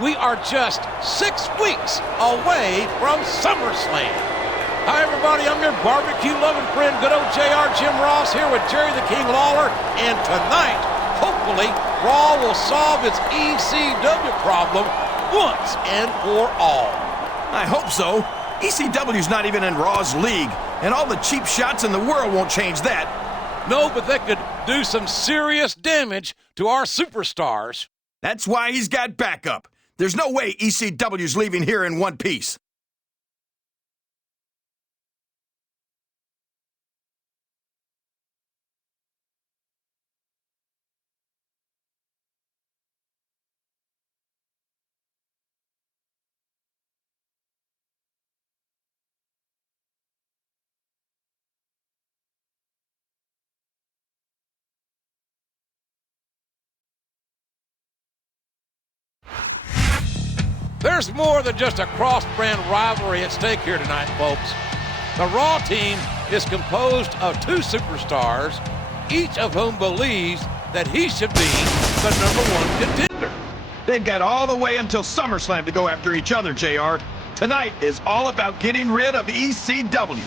we are just 6 weeks away from SummerSlam. Hi, everybody. I'm your barbecue-loving friend, good old JR Jim Ross, here with Jerry the King Lawler. And tonight, hopefully, Raw will solve its ECW problem once and for all. I hope so. ECW's not even in Raw's league, and all the cheap shots in the world won't change that. No, but that could do some serious damage to our superstars. That's why he's got backup. There's no way ECW's leaving here in one piece. There's more than just a cross-brand rivalry at stake here tonight, folks. The Raw team is composed of 2 superstars, each of whom believes that he should be the #1 contender. They've got all the way until SummerSlam to go after each other, JR. Tonight is all about getting rid of ECW.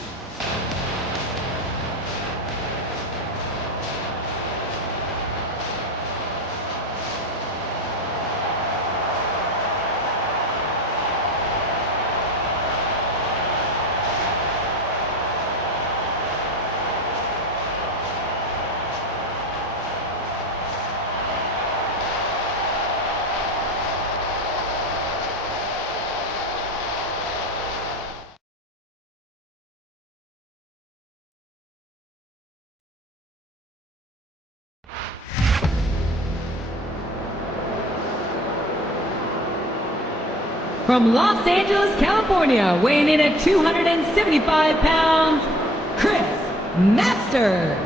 From Los Angeles, California, weighing in at 275 pounds, Chris Masters.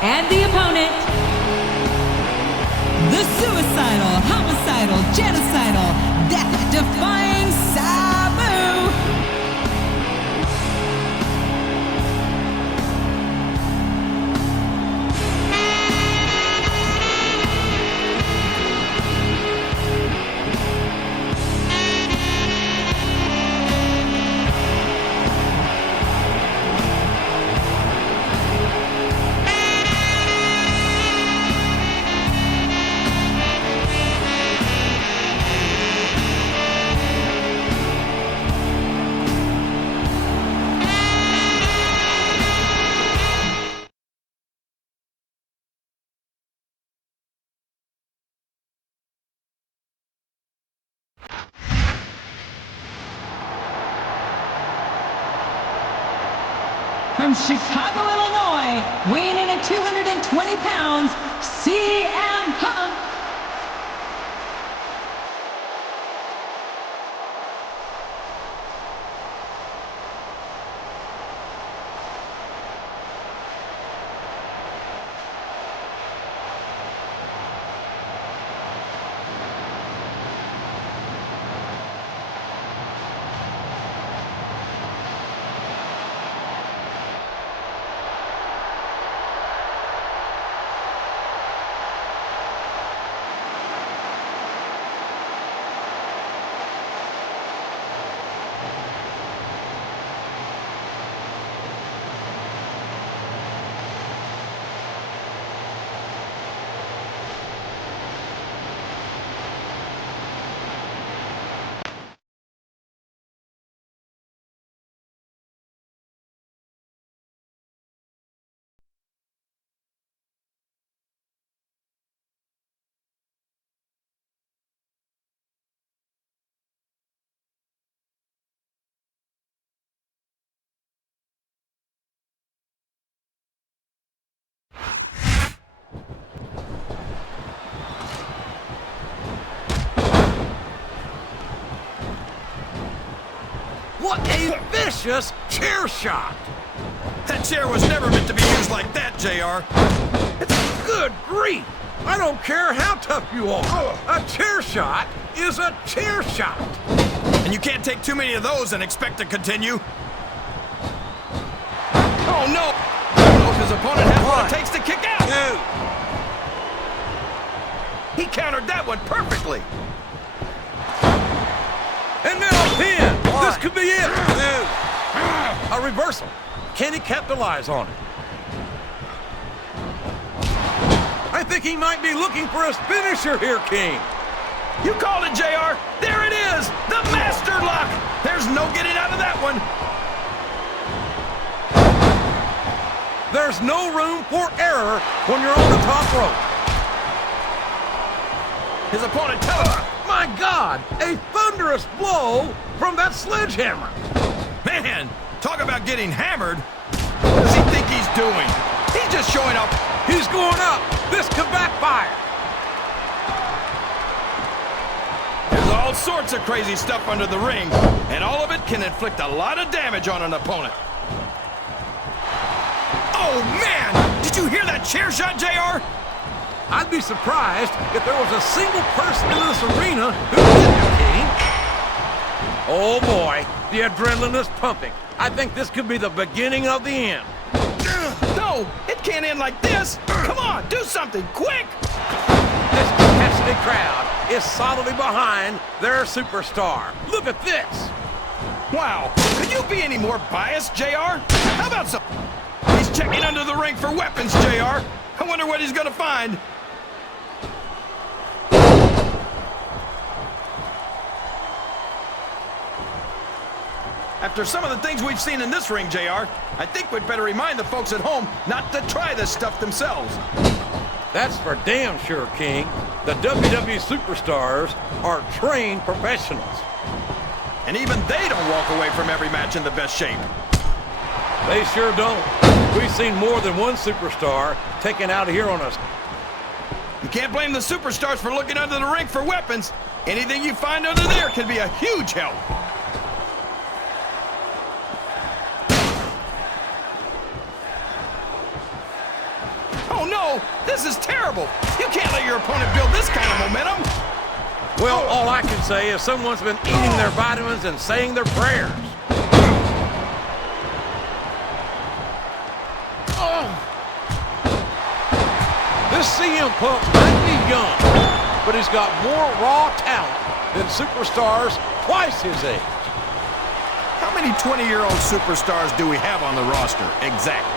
And the opponent, the suicidal, homicidal, genocidal, death-defying Sabu. From Chicago, Illinois, weighing in at 220 pounds, CM Punk. What a vicious chair shot! That chair was never meant to be used like that, JR. Good grief! I don't care how tough you are. A chair shot is a chair shot. And you can't take too many of those and expect to continue. Oh, no! I don't know if his opponent has what it takes to kick out. He countered that one perfectly. And now a pin. This could be it. A reversal. Can he capitalize on it? I think he might be looking for his finisher here, King. You called it, JR. There it is. The master lock. There's no getting out of that one. There's no room for error when you're on the top rope. His opponent tells him. My God, a thunderous blow from that sledgehammer. Man, talk about getting hammered. What does he think he's doing? He's just showing up. He's going up. This could backfire. There's all sorts of crazy stuff under the ring, and all of it can inflict a lot of damage on an opponent. Oh, man! Did you hear that chair shot, JR? I'd be surprised if there was a single person in this arena who did it, King. Oh, boy. The adrenaline is pumping. I think this could be the beginning of the end. No, it can't end like this. Come on, do something, quick! This capacity crowd is solidly behind their superstar. Look at this. Wow, could you be any more biased, JR? How about some... He's checking under the ring for weapons, JR. I wonder what he's gonna find. After some of the things we've seen in this ring, JR, I think we'd better remind the folks at home not to try this stuff themselves. That's for damn sure, King. The WWE superstars are trained professionals. And even they don't walk away from every match in the best shape. They sure don't. We've seen more than one superstar taken out of here on us. You can't blame the superstars for looking under the ring for weapons. Anything you find under there can be a huge help. Oh no, this is terrible. You can't let your opponent build this kind of momentum. Well, all I can say is someone's been eating their vitamins and saying their prayers. This CM Punk might be young, but he's got more raw talent than superstars twice his age. How many 20-year-old superstars do we have on the roster? Exactly.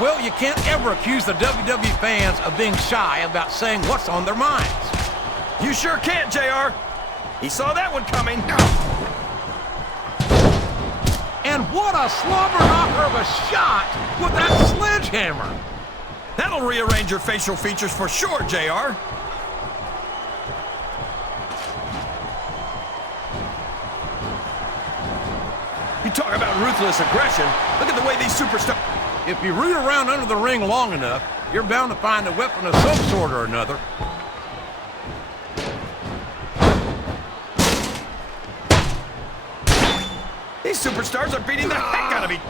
Well, you can't ever accuse the WWE fans of being shy about saying what's on their minds. You sure can't, JR. He saw that one coming. And what a slobber knocker of a shot with that sledgehammer. That'll rearrange your facial features for sure, JR. You talk about ruthless aggression. Look at the way these superstars... If you root around under the ring long enough, you're bound to find a weapon of some sort or another. These superstars are beating the heck out of me.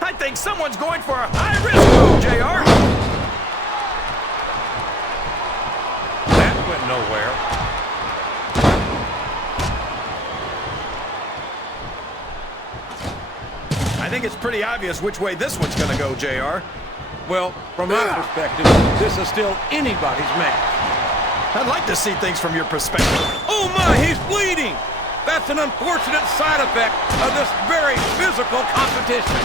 I think someone's going for a high-risk move, JR. That went nowhere. I think it's pretty obvious which way this one's going to go, JR. Well, from my perspective, this is still anybody's match. I'd like to see things from your perspective. Oh my, he's bleeding! That's an unfortunate side effect of this very physical competition.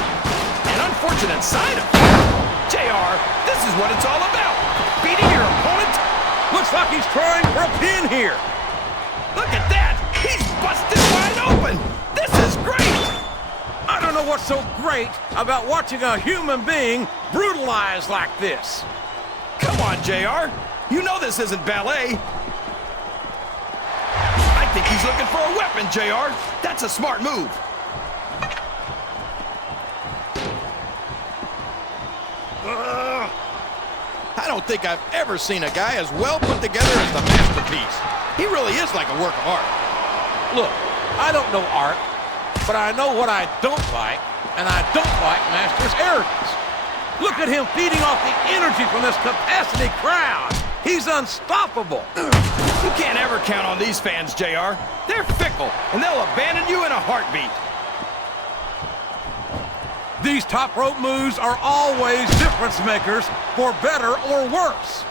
An unfortunate side effect? JR, this is what it's all about. Beating your opponent? Looks like he's trying for a pin here. Look at that! He's busted wide open! This is great! I don't know what's so great about watching a human being brutalized like this. Come on, JR. You know this isn't ballet. I think he's looking for a weapon, JR. That's a smart move. I don't think I've ever seen a guy as well put together as the masterpiece. He really is like a work of art. Look, I don't know art, But I know what I don't like, and I don't like Master's arrogance. Look at him feeding off the energy from this capacity crowd. He's unstoppable. You can't ever count on these fans, JR. They're fickle, and they'll abandon you in a heartbeat. These top rope moves are always difference makers, for better or worse.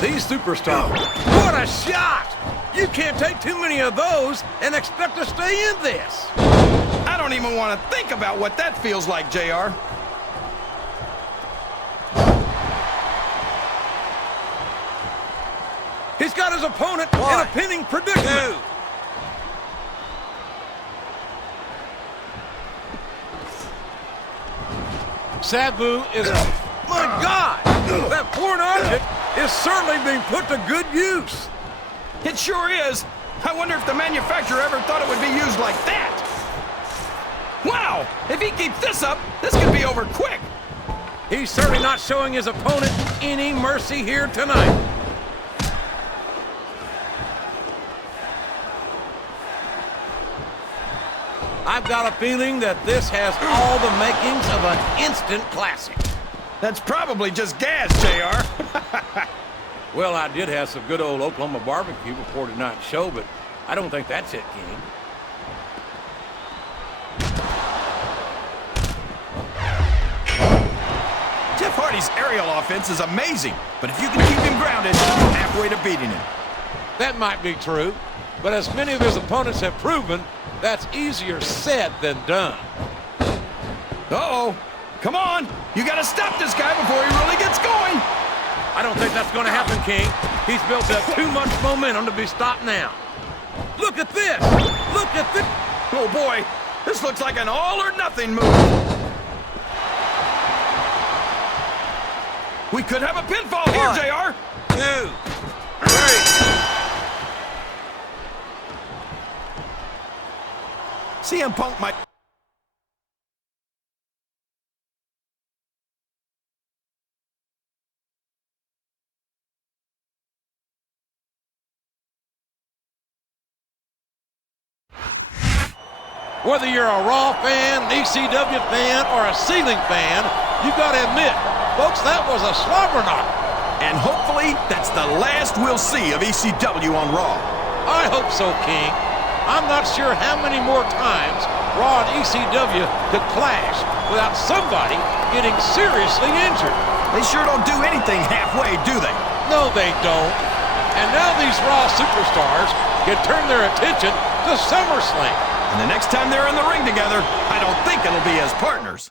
These superstars, what a shot! You can't take too many of those and expect to stay in this. I don't even want to think about what that feels like, JR. He's got his opponent in a pinning predicament. Sabu is... My God! That foreign object is certainly being put to good use. It sure is. I wonder if the manufacturer ever thought it would be used like that. Wow! If he keeps this up, this could be over quick. He's certainly not showing his opponent any mercy here tonight. I've got a feeling that this has all the makings of an instant classic. That's probably just gas, JR. Well, I did have some good old Oklahoma barbecue before tonight's show, but I don't think that's it, King. Jeff Hardy's aerial offense is amazing, but if you can keep him grounded, you're halfway to beating him. That might be true, but as many of his opponents have proven, that's easier said than done. Uh-oh. Come on. You got to stop this guy before he really gets going. I don't think that's going to happen, King. He's built up too much momentum to be stopped now. Look at this. Look at this. Oh, boy. This looks like an all-or-nothing move. We could have a pinfall here, JR. 2, 3. CM Punk might... Whether you're a Raw fan, an ECW fan, or a Ceiling fan, you got to admit, folks, that was a slobber knocker. And hopefully, that's the last we'll see of ECW on Raw. I hope so, King. I'm not sure how many more times Raw and ECW could clash without somebody getting seriously injured. They sure don't do anything halfway, do they? No, they don't. And now these Raw superstars can turn their attention to SummerSlam. And the next time they're in the ring together, I don't think it'll be as partners.